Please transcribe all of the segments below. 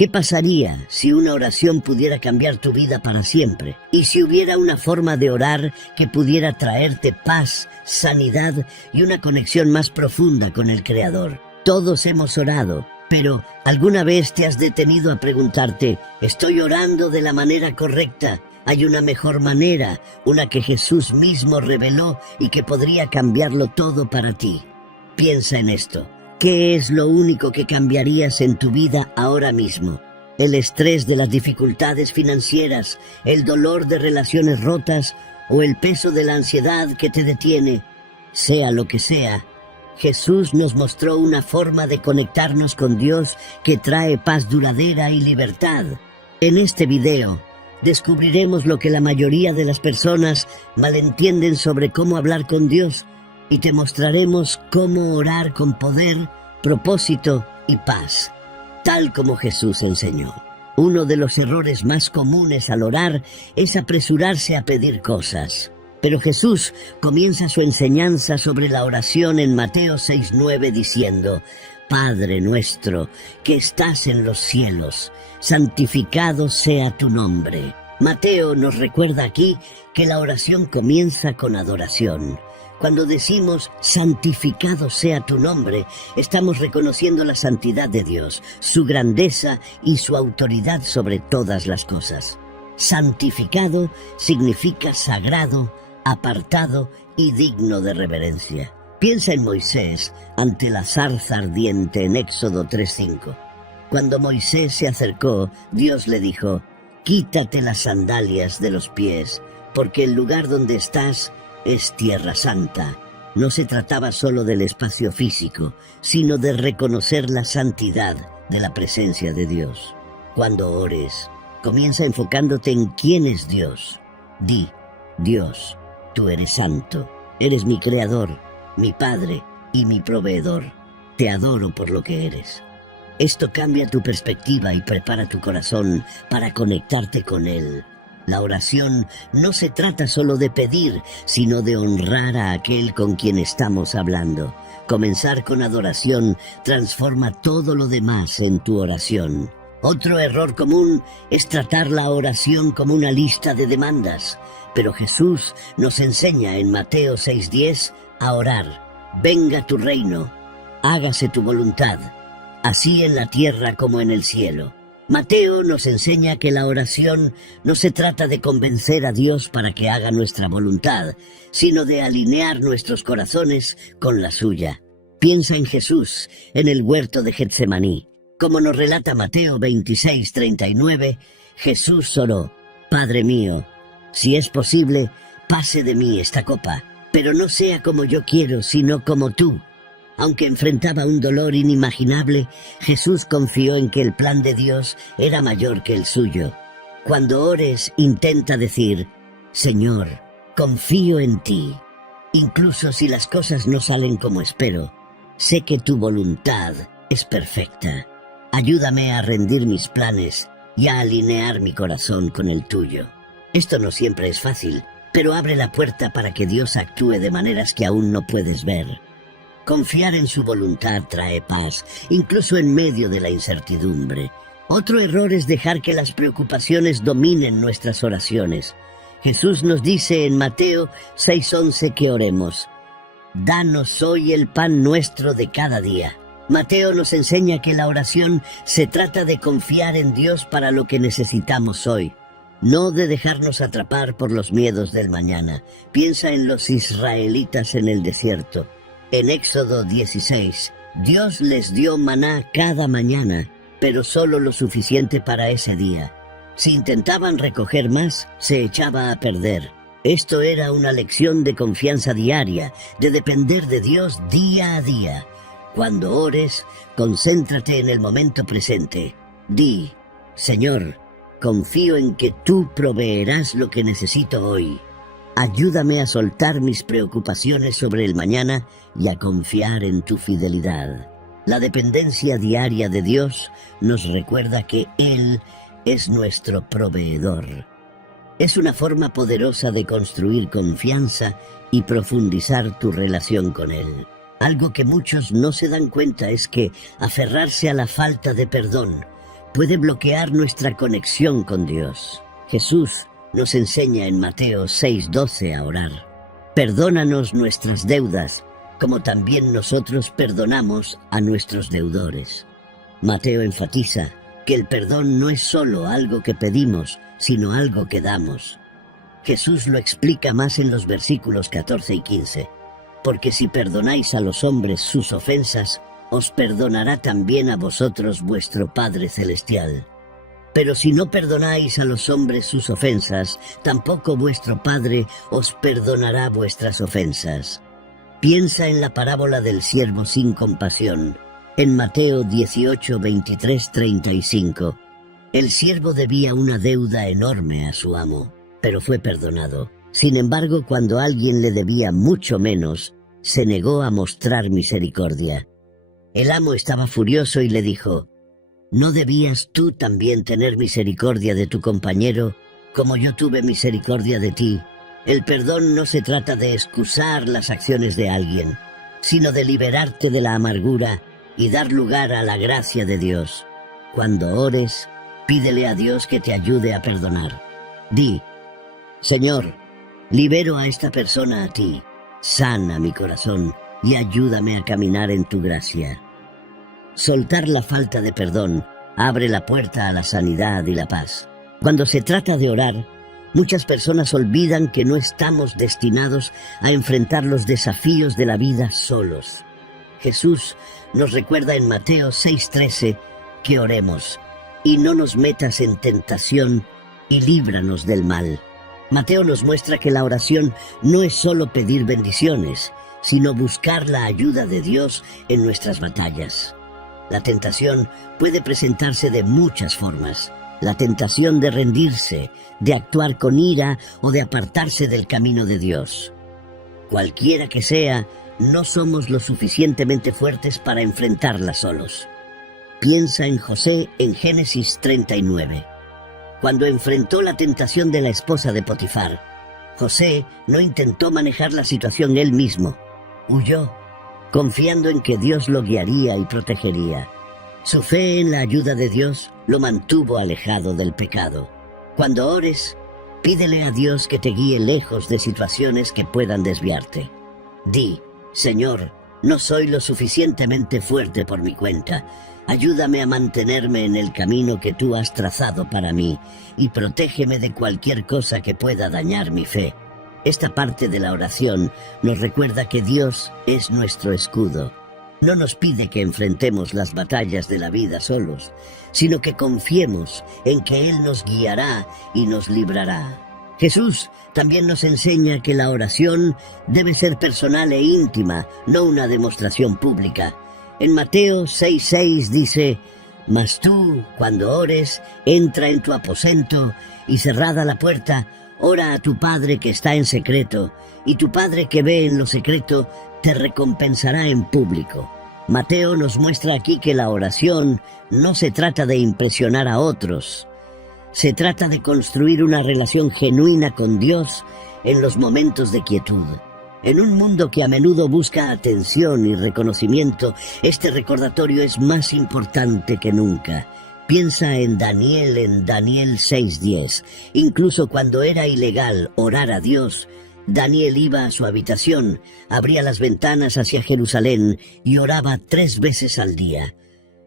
¿Qué pasaría si una oración pudiera cambiar tu vida para siempre? Y si hubiera una forma de orar que pudiera traerte paz, sanidad y una conexión más profunda con el Creador. Todos hemos orado, pero ¿alguna vez te has detenido a preguntarte, ¿estoy orando de la manera correcta? ¿Hay una mejor manera, una que Jesús mismo reveló y que podría cambiarlo todo para ti? Piensa en esto. ¿Qué es lo único que cambiarías en tu vida ahora mismo? ¿El estrés de las dificultades financieras, el dolor de relaciones rotas o el peso de la ansiedad que te detiene? Sea lo que sea, Jesús nos mostró una forma de conectarnos con Dios que trae paz duradera y libertad. En este video, descubriremos lo que la mayoría de las personas malentienden sobre cómo hablar con Dios y te mostraremos cómo orar con poder, propósito y paz, tal como Jesús enseñó. Uno de los errores más comunes al orar es apresurarse a pedir cosas. Pero Jesús comienza su enseñanza sobre la oración en Mateo 6:9 diciendo: Padre nuestro, que estás en los cielos, santificado sea tu nombre. Mateo nos recuerda aquí que la oración comienza con adoración. Cuando decimos santificado sea tu nombre, estamos reconociendo la santidad de Dios, su grandeza y su autoridad sobre todas las cosas. Santificado significa sagrado, apartado y digno de reverencia. Piensa en Moisés ante la zarza ardiente en Éxodo 3:5. Cuando Moisés se acercó, Dios le dijo: quítate las sandalias de los pies, porque el lugar donde estás es tierra santa. No se trataba solo del espacio físico, sino de reconocer la santidad de la presencia de Dios. Cuando ores, comienza enfocándote en quién es Dios. Di: Dios, tú eres santo, eres mi creador, mi Padre y mi proveedor. Te adoro por lo que eres. Esto cambia tu perspectiva y prepara tu corazón para conectarte con Él. La oración no se trata solo de pedir, sino de honrar a aquel con quien estamos hablando. Comenzar con adoración transforma todo lo demás en tu oración. Otro error común es tratar la oración como una lista de demandas. Pero Jesús nos enseña en Mateo 6:10 a orar: venga tu reino, hágase tu voluntad, así en la tierra como en el cielo. Mateo nos enseña que la oración no se trata de convencer a Dios para que haga nuestra voluntad, sino de alinear nuestros corazones con la suya. Piensa en Jesús, en el huerto de Getsemaní. Como nos relata Mateo 26:39, Jesús oró: Padre mío, si es posible, pase de mí esta copa, pero no sea como yo quiero, sino como tú. Aunque enfrentaba un dolor inimaginable, Jesús confió en que el plan de Dios era mayor que el suyo. Cuando ores, intenta decir: Señor, confío en ti. Incluso si las cosas no salen como espero, sé que tu voluntad es perfecta. Ayúdame a rendir mis planes y a alinear mi corazón con el tuyo. Esto no siempre es fácil, pero abre la puerta para que Dios actúe de maneras que aún no puedes ver. Confiar en su voluntad trae paz, incluso en medio de la incertidumbre. Otro error es dejar que las preocupaciones dominen nuestras oraciones. Jesús nos dice en Mateo 6:11 que oremos: danos hoy el pan nuestro de cada día. Mateo nos enseña que la oración se trata de confiar en Dios para lo que necesitamos hoy, no de dejarnos atrapar por los miedos del mañana. Piensa en los israelitas en el desierto. En Éxodo 16, Dios les dio maná cada mañana, pero solo lo suficiente para ese día. Si intentaban recoger más, se echaba a perder. Esto era una lección de confianza diaria, de depender de Dios día a día. Cuando ores, concéntrate en el momento presente. Di: Señor, confío en que tú proveerás lo que necesito hoy. Ayúdame a soltar mis preocupaciones sobre el mañana y a confiar en tu fidelidad. La dependencia diaria de Dios nos recuerda que Él es nuestro proveedor. Es una forma poderosa de construir confianza y profundizar tu relación con Él. Algo que muchos no se dan cuenta es que aferrarse a la falta de perdón, puede bloquear nuestra conexión con Dios. Jesús nos enseña en Mateo 6:12 a orar. Perdónanos nuestras deudas, como también nosotros perdonamos a nuestros deudores. Mateo enfatiza que el perdón no es solo algo que pedimos, sino algo que damos. Jesús lo explica más en los versículos 14 y 15. Porque si perdonáis a los hombres sus ofensas, os perdonará también a vosotros vuestro Padre Celestial. Pero si no perdonáis a los hombres sus ofensas, tampoco vuestro Padre os perdonará vuestras ofensas. Piensa en la parábola del siervo sin compasión. En Mateo 18, 23, 35, el siervo debía una deuda enorme a su amo, pero fue perdonado. Sin embargo, cuando alguien le debía mucho menos, se negó a mostrar misericordia. El amo estaba furioso y le dijo: ¿no debías tú también tener misericordia de tu compañero, como yo tuve misericordia de ti? El perdón no se trata de excusar las acciones de alguien, sino de liberarte de la amargura y dar lugar a la gracia de Dios. Cuando ores, pídele a Dios que te ayude a perdonar. Di: Señor, libero a esta persona a ti, sana mi corazón y ayúdame a caminar en tu gracia. Soltar la falta de perdón abre la puerta a la sanidad y la paz. Cuando se trata de orar, muchas personas olvidan que no estamos destinados a enfrentar los desafíos de la vida solos. Jesús nos recuerda en Mateo 6:13 que oremos: y no nos metas en tentación y líbranos del mal. Mateo nos muestra que la oración no es solo pedir bendiciones, sino buscar la ayuda de Dios en nuestras batallas. La tentación puede presentarse de muchas formas. La tentación de rendirse, de actuar con ira o de apartarse del camino de Dios. Cualquiera que sea, no somos lo suficientemente fuertes para enfrentarla solos. Piensa en José en Génesis 39. Cuando enfrentó la tentación de la esposa de Potifar, José no intentó manejar la situación él mismo. Huyó, confiando en que Dios lo guiaría y protegería. Su fe en la ayuda de Dios lo mantuvo alejado del pecado. Cuando ores, pídele a Dios que te guíe lejos de situaciones que puedan desviarte. Di: Señor, no soy lo suficientemente fuerte por mi cuenta. Ayúdame a mantenerme en el camino que tú has trazado para mí y protégeme de cualquier cosa que pueda dañar mi fe. Esta parte de la oración nos recuerda que Dios es nuestro escudo. No nos pide que enfrentemos las batallas de la vida solos, sino que confiemos en que Él nos guiará y nos librará. Jesús también nos enseña que la oración debe ser personal e íntima, no una demostración pública. En Mateo 6:6 dice: Mas tú, cuando ores, entra en tu aposento y cerrada la puerta, ora a tu Padre que está en secreto, y tu Padre que ve en lo secreto te recompensará en público. Mateo nos muestra aquí que la oración no se trata de impresionar a otros. Se trata de construir una relación genuina con Dios en los momentos de quietud. En un mundo que a menudo busca atención y reconocimiento, este recordatorio es más importante que nunca. Piensa en Daniel 6:10. Incluso cuando era ilegal orar a Dios, Daniel iba a su habitación, abría las ventanas hacia Jerusalén y oraba 3 veces al día.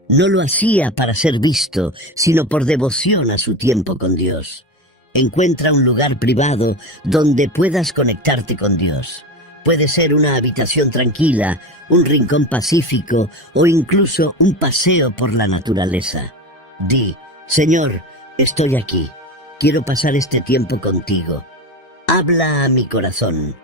No lo hacía para ser visto, sino por devoción a su tiempo con Dios. Encuentra un lugar privado donde puedas conectarte con Dios. Puede ser una habitación tranquila, un rincón pacífico o incluso un paseo por la naturaleza. Di: Señor, estoy aquí. Quiero pasar este tiempo contigo. Habla a mi corazón.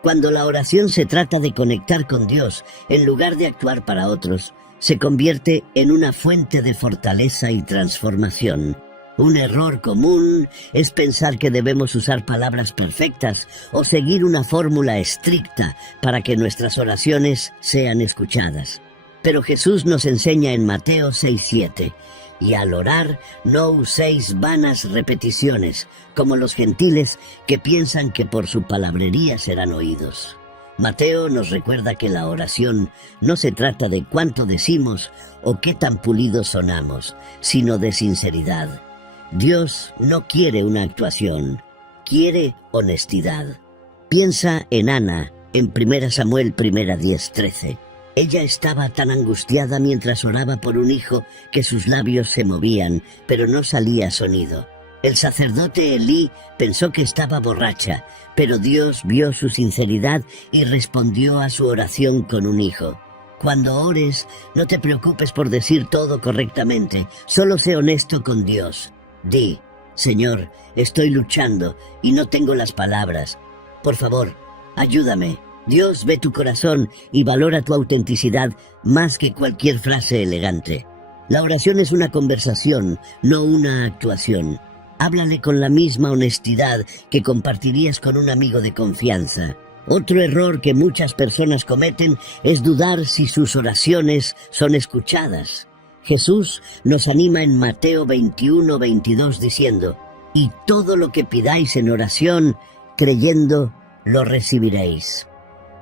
Cuando la oración se trata de conectar con Dios en lugar de actuar para otros, se convierte en una fuente de fortaleza y transformación. Un error común es pensar que debemos usar palabras perfectas o seguir una fórmula estricta para que nuestras oraciones sean escuchadas. Pero Jesús nos enseña en Mateo 6:7, y al orar no uséis vanas repeticiones, como los gentiles que piensan que por su palabrería serán oídos. Mateo nos recuerda que la oración no se trata de cuánto decimos o qué tan pulidos sonamos, sino de sinceridad. Dios no quiere una actuación, quiere honestidad. Piensa en Ana, en 1 Samuel 1:10-13. Ella estaba tan angustiada mientras oraba por un hijo que sus labios se movían, pero no salía sonido. El sacerdote Elí pensó que estaba borracha, pero Dios vio su sinceridad y respondió a su oración con un hijo. Cuando ores, no te preocupes por decir todo correctamente, solo sé honesto con Dios. Di: Señor, estoy luchando y no tengo las palabras. Por favor, ayúdame. Dios ve tu corazón y valora tu autenticidad más que cualquier frase elegante. La oración es una conversación, no una actuación. Háblale con la misma honestidad que compartirías con un amigo de confianza. Otro error que muchas personas cometen es dudar si sus oraciones son escuchadas. Jesús nos anima en Mateo 21:22 diciendo: «Y todo lo que pidáis en oración, creyendo, lo recibiréis».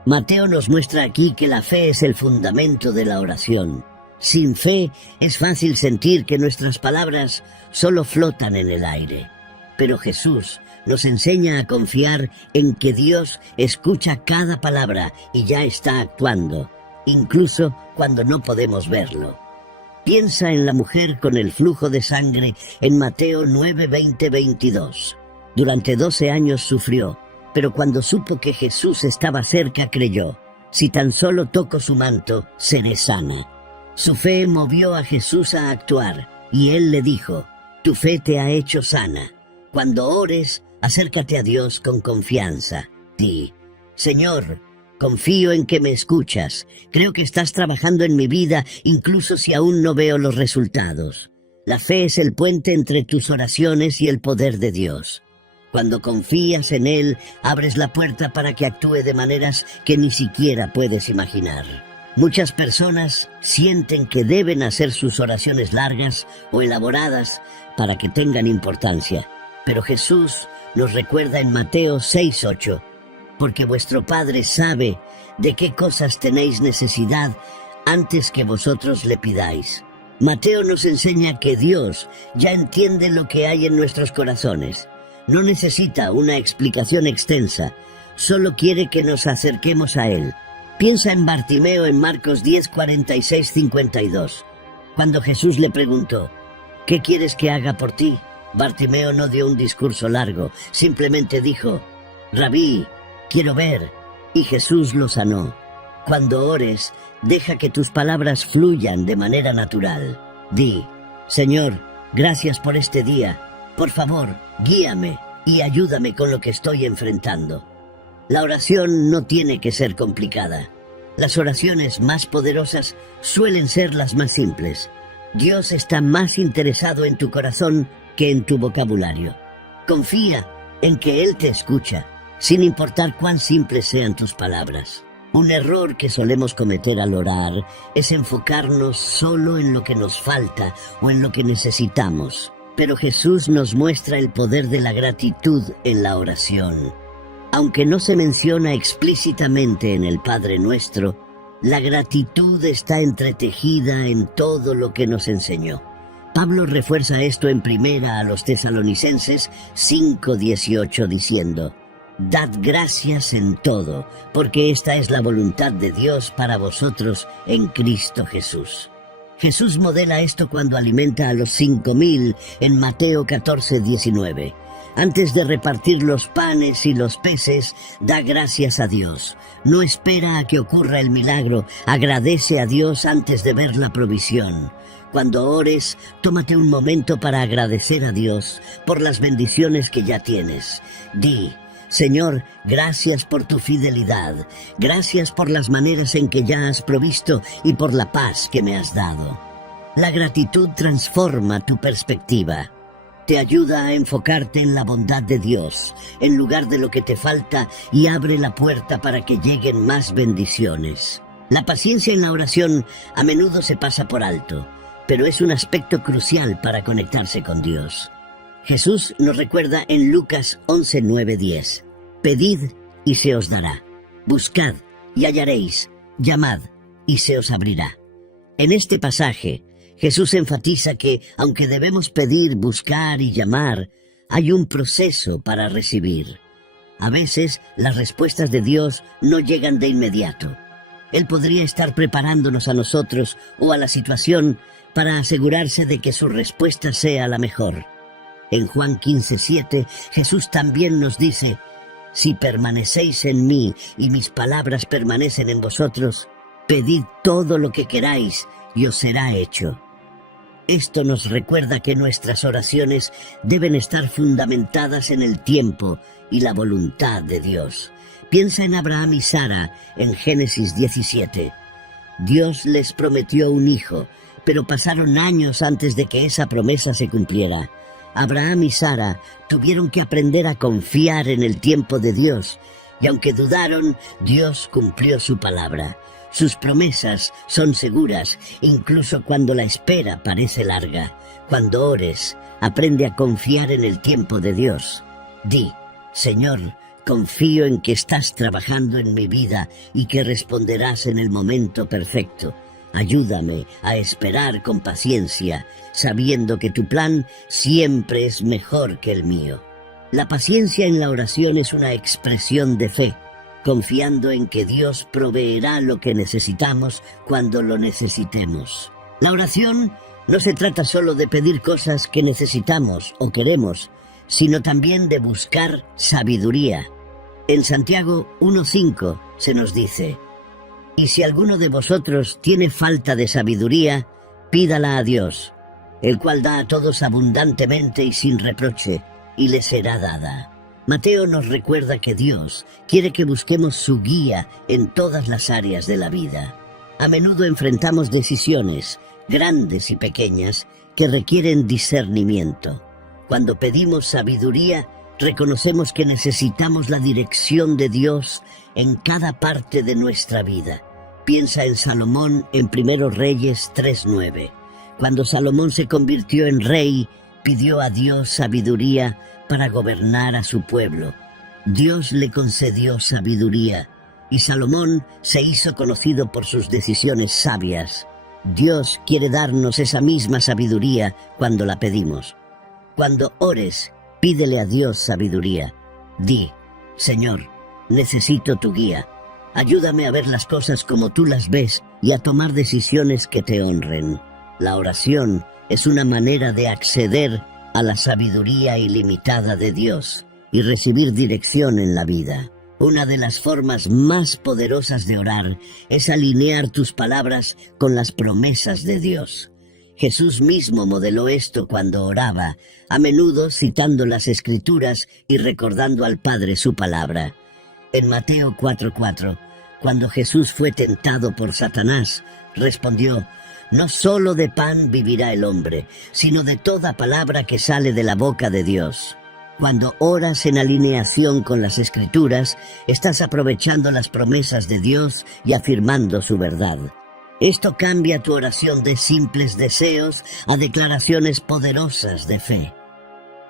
Mateo nos muestra aquí que la fe es el fundamento de la oración. Sin fe es fácil sentir que nuestras palabras solo flotan en el aire. Pero Jesús nos enseña a confiar en que Dios escucha cada palabra y ya está actuando, incluso cuando no podemos verlo. Piensa en la mujer con el flujo de sangre en Mateo 9:20-22. Durante 12 años sufrió, pero cuando supo que Jesús estaba cerca creyó: «Si tan solo toco su manto, seré sana». Su fe movió a Jesús a actuar, y Él le dijo: «Tu fe te ha hecho sana». Cuando ores, acércate a Dios con confianza. Di: «Señor, confío en que me escuchas. Creo que estás trabajando en mi vida, incluso si aún no veo los resultados». La fe es el puente entre tus oraciones y el poder de Dios. Cuando confías en Él, abres la puerta para que actúe de maneras que ni siquiera puedes imaginar. Muchas personas sienten que deben hacer sus oraciones largas o elaboradas para que tengan importancia. Pero Jesús nos recuerda en Mateo 6:8, «Porque vuestro Padre sabe de qué cosas tenéis necesidad antes que vosotros le pidáis». Mateo nos enseña que Dios ya entiende lo que hay en nuestros corazones. No necesita una explicación extensa, solo quiere que nos acerquemos a Él. Piensa en Bartimeo en Marcos 10:46-52. Cuando Jesús le preguntó: «¿Qué quieres que haga por ti?», Bartimeo no dio un discurso largo, simplemente dijo: «Rabí, quiero ver», y Jesús lo sanó. Cuando ores, deja que tus palabras fluyan de manera natural. Di: «Señor, gracias por este día. Por favor, guíame y ayúdame con lo que estoy enfrentando». La oración no tiene que ser complicada. Las oraciones más poderosas suelen ser las más simples. Dios está más interesado en tu corazón que en tu vocabulario. Confía en que Él te escucha, sin importar cuán simples sean tus palabras. Un error que solemos cometer al orar es enfocarnos solo en lo que nos falta o en lo que necesitamos. Pero Jesús nos muestra el poder de la gratitud en la oración. Aunque no se menciona explícitamente en el Padre Nuestro, la gratitud está entretejida en todo lo que nos enseñó. Pablo refuerza esto en 1 Tesalonicenses 5:18 diciendo: «Dad gracias en todo, porque esta es la voluntad de Dios para vosotros en Cristo Jesús». Jesús modela esto cuando alimenta a los 5,000 en Mateo 14:19. Antes de repartir los panes y los peces, da gracias a Dios. No espera a que ocurra el milagro, agradece a Dios antes de ver la provisión. Cuando ores, tómate un momento para agradecer a Dios por las bendiciones que ya tienes. Di: «Señor, gracias por tu fidelidad, gracias por las maneras en que ya has provisto y por la paz que me has dado». La gratitud transforma tu perspectiva. Te ayuda a enfocarte en la bondad de Dios, en lugar de lo que te falta, y abre la puerta para que lleguen más bendiciones. La paciencia en la oración a menudo se pasa por alto, pero es un aspecto crucial para conectarse con Dios. Jesús nos recuerda en Lucas 11:9-10: «Pedid y se os dará, buscad y hallaréis, llamad, y se os abrirá. En este pasaje, Jesús enfatiza que, aunque debemos pedir, buscar y llamar, hay un proceso para recibir. A veces, las respuestas de Dios no llegan de inmediato. Él podría estar preparándonos a nosotros o a la situación para asegurarse de que su respuesta sea la mejor. En Juan 15:7, Jesús también nos dice: «Si permanecéis en mí y mis palabras permanecen en vosotros, pedid todo lo que queráis y os será hecho». Esto nos recuerda que nuestras oraciones deben estar fundamentadas en el tiempo y la voluntad de Dios. Piensa en Abraham y Sara en Génesis 17. Dios les prometió un hijo, pero pasaron años antes de que esa promesa se cumpliera. Abraham y Sara tuvieron que aprender a confiar en el tiempo de Dios, y aunque dudaron, Dios cumplió su palabra. Sus promesas son seguras, incluso cuando la espera parece larga. Cuando ores, aprende a confiar en el tiempo de Dios. Di: «Señor, confío en que estás trabajando en mi vida y que responderás en el momento perfecto. Ayúdame a esperar con paciencia, sabiendo que tu plan siempre es mejor que el mío». La paciencia en la oración es una expresión de fe, confiando en que Dios proveerá lo que necesitamos cuando lo necesitemos. La oración no se trata solo de pedir cosas que necesitamos o queremos, sino también de buscar sabiduría. En Santiago 1:5 se nos dice: «Y si alguno de vosotros tiene falta de sabiduría, pídala a Dios, el cual da a todos abundantemente y sin reproche, y le será dada». Mateo nos recuerda que Dios quiere que busquemos su guía en todas las áreas de la vida. A menudo enfrentamos decisiones, grandes y pequeñas, que requieren discernimiento. Cuando pedimos sabiduría, reconocemos que necesitamos la dirección de Dios en cada parte de nuestra vida. Piensa en Salomón en 1 Reyes 3:9. Cuando Salomón se convirtió en rey, pidió a Dios sabiduría para gobernar a su pueblo. Dios le concedió sabiduría, y Salomón se hizo conocido por sus decisiones sabias. Dios quiere darnos esa misma sabiduría cuando la pedimos. Cuando ores, pídele a Dios sabiduría. Di: «Señor, necesito tu guía. Ayúdame a ver las cosas como tú las ves y a tomar decisiones que te honren». La oración es una manera de acceder a la sabiduría ilimitada de Dios y recibir dirección en la vida. Una de las formas más poderosas de orar es alinear tus palabras con las promesas de Dios. Jesús mismo modeló esto cuando oraba, a menudo citando las Escrituras y recordando al Padre su palabra. En Mateo 4:4, cuando Jesús fue tentado por Satanás, respondió: «No solo de pan vivirá el hombre, sino de toda palabra que sale de la boca de Dios». Cuando oras en alineación con las Escrituras, estás aprovechando las promesas de Dios y afirmando su verdad. Esto cambia tu oración de simples deseos a declaraciones poderosas de fe.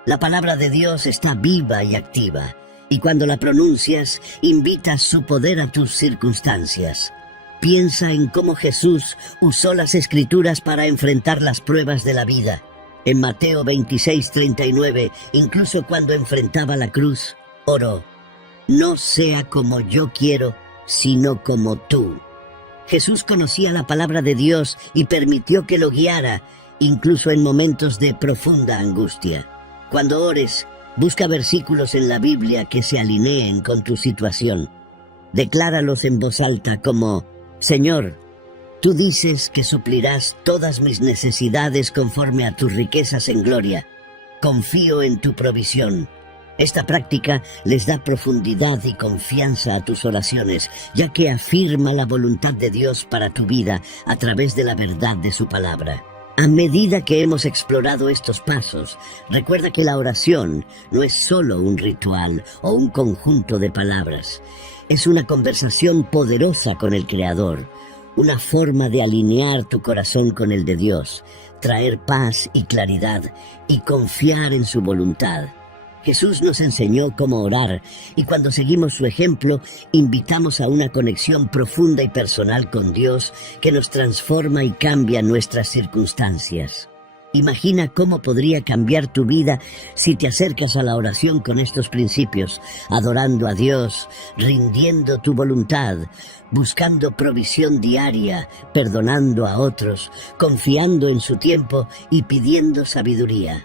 La palabra de Dios está viva y activa, y cuando la pronuncias, invitas su poder a tus circunstancias. Piensa en cómo Jesús usó las Escrituras para enfrentar las pruebas de la vida. En Mateo 26:39, incluso cuando enfrentaba la cruz, oró: «No sea como yo quiero, sino como tú». Jesús conocía la palabra de Dios y permitió que lo guiara, incluso en momentos de profunda angustia. Cuando ores, busca versículos en la Biblia que se alineen con tu situación. Decláralos en voz alta como: «Señor, tú dices que suplirás todas mis necesidades conforme a tus riquezas en gloria. Confío en tu provisión». Esta práctica les da profundidad y confianza a tus oraciones, ya que afirma la voluntad de Dios para tu vida a través de la verdad de su palabra. A medida que hemos explorado estos pasos, recuerda que la oración no es solo un ritual o un conjunto de palabras. Es una conversación poderosa con el Creador, una forma de alinear tu corazón con el de Dios, traer paz y claridad y confiar en su voluntad. Jesús nos enseñó cómo orar y cuando seguimos su ejemplo, invitamos a una conexión profunda y personal con Dios que nos transforma y cambia nuestras circunstancias. Imagina cómo podría cambiar tu vida si te acercas a la oración con estos principios, adorando a Dios, rindiendo tu voluntad, buscando provisión diaria, perdonando a otros, confiando en su tiempo y pidiendo sabiduría.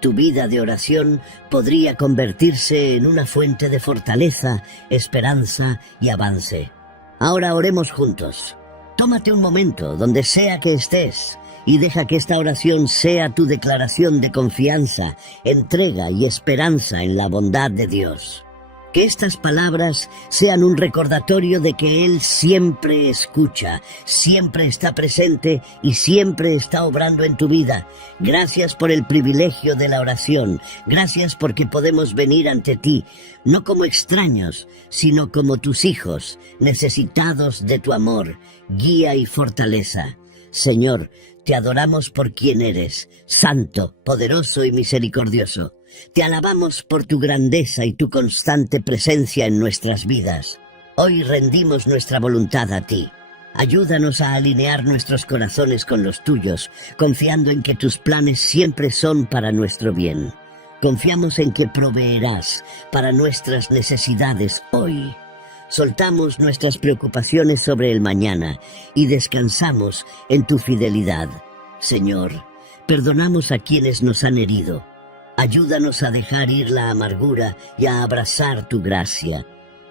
Tu vida de oración podría convertirse en una fuente de fortaleza, esperanza y avance. Ahora oremos juntos. Tómate un momento, donde sea que estés, y deja que esta oración sea tu declaración de confianza, entrega y esperanza en la bondad de Dios. Que estas palabras sean un recordatorio de que Él siempre escucha, siempre está presente y siempre está obrando en tu vida. Gracias por el privilegio de la oración. Gracias porque podemos venir ante ti, no como extraños, sino como tus hijos, necesitados de tu amor, guía y fortaleza. Señor, te adoramos por quien eres, santo, poderoso y misericordioso. Te alabamos por tu grandeza y tu constante presencia en nuestras vidas. Hoy rendimos nuestra voluntad a ti. Ayúdanos a alinear nuestros corazones con los tuyos, confiando en que tus planes siempre son para nuestro bien. Confiamos en que proveerás para nuestras necesidades hoy. Soltamos nuestras preocupaciones sobre el mañana y descansamos en tu fidelidad. Señor, perdonamos a quienes nos han herido. Ayúdanos a dejar ir la amargura y a abrazar tu gracia.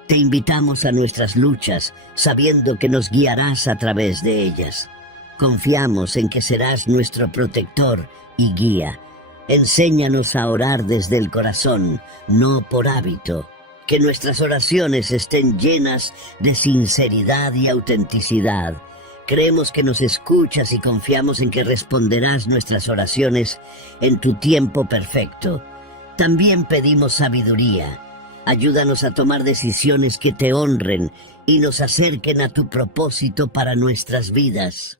Te invitamos a nuestras luchas, sabiendo que nos guiarás a través de ellas. Confiamos en que serás nuestro protector y guía. Enséñanos a orar desde el corazón, no por hábito. Que nuestras oraciones estén llenas de sinceridad y autenticidad. Creemos que nos escuchas y confiamos en que responderás nuestras oraciones en tu tiempo perfecto. También pedimos sabiduría. Ayúdanos a tomar decisiones que te honren y nos acerquen a tu propósito para nuestras vidas.